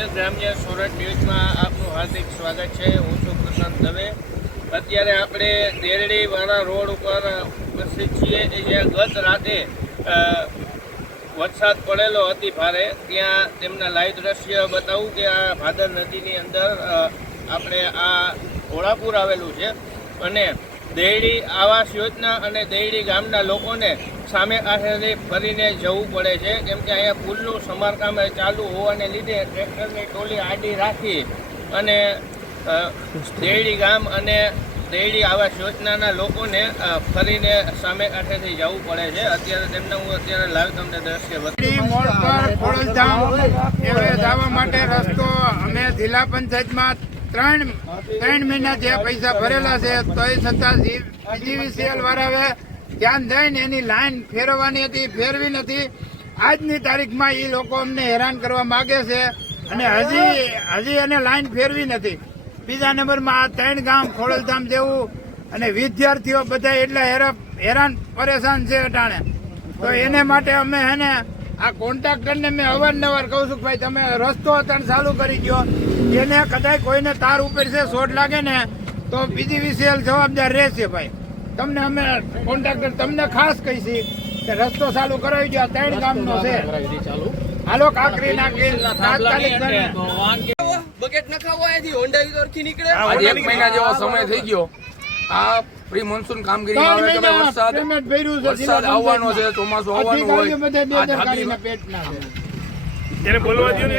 ગીર ગ્રામ્ય સોરઠ ન્યૂઝમાં આપનું હાર્દિક સ્વાગત છે। હું છું પ્રશાંત દવે। અત્યારે આપણે દેરડીવાળા રોડ ઉપર ઉપસ્થિત છીએ, જ્યાં ગત રાતે વરસાદ પડેલો અતિ ભારે। ત્યાં તેમના લાઈવ દ્રશ્ય બતાવું કે આ ભાદર નદીની અંદર આપણે આ ઘોડાપુર આવેલું છે અને દેરડી આવાસ યોજના અને દેરડી ગામના લોકોને સામે કાંઠેથી ફરીને જવું પડે છે, કેમ કે અહીંયા પુલનું સમારકામ ચાલુ હોવાને લીધે ટ્રેક્ટરની ટોલી આડી રાખી અને દેરડી ગામ અને દેરડી આવાસ યોજનાના લોકોને ફરીને સામે કાંઠેથી જવું પડે છે। અત્યારે તેમને હું લાઈવ તમને દ્રશ્ય જવા માટે રસ્તો અમે જિલ્લા પંચાયતમાં ત્રણ મહિના જે પૈસા ભરેલા છે, તોય છતાં જીવીસીએલ વાળાએ ધ્યાન દઈને એની લાઈન ફેરવવાની હતી, ફેરવી નથી। આજની તારીખમાં એ લોકો અમને હેરાન કરવા માંગે છે અને હજી એને લાઈન ફેરવી નથી। બીજા નંબરમાં આ 3 ગામ ખોડલધામ જેવું અને વિદ્યાર્થીઓ બધા એટલા હેરાન પરેશાન છે અટાણે, તો એને માટે અમે હેને આ કોન્ટ્રાક્ટરને મેં અવારનવાર કહું છું કે ભાઈ તમે રસ્તો અત્યારે ચાલુ કરી દો। એને કદાચ કોઈને તાર ઉપર છે શોર્ટ લાગે ને તો બીજીવીસીએલ જવાબદાર રહેશે ભાઈ। તમને અમે કોન્ટ્રાક્ટર તમને ખાસ કહીશી કે રસ્તો ચાલુ કરાવી દો। 3 ગામનો છે, હાલો કાંકરી નાખી તાત્કાલિક બકેટ નખાવો અહીંથી હોન્ડા વિતરથી નીકળે। આજે 1 મહિના જેવો સમય થઈ ગયો। આ પ્રી મોન્સૂન કામગીરી આવે તમે વરસાદ આવવાનો છે, ચોમાસું આવવાનું હોય, આ ઢાબી પેટ ના એને બોલવા દો ને।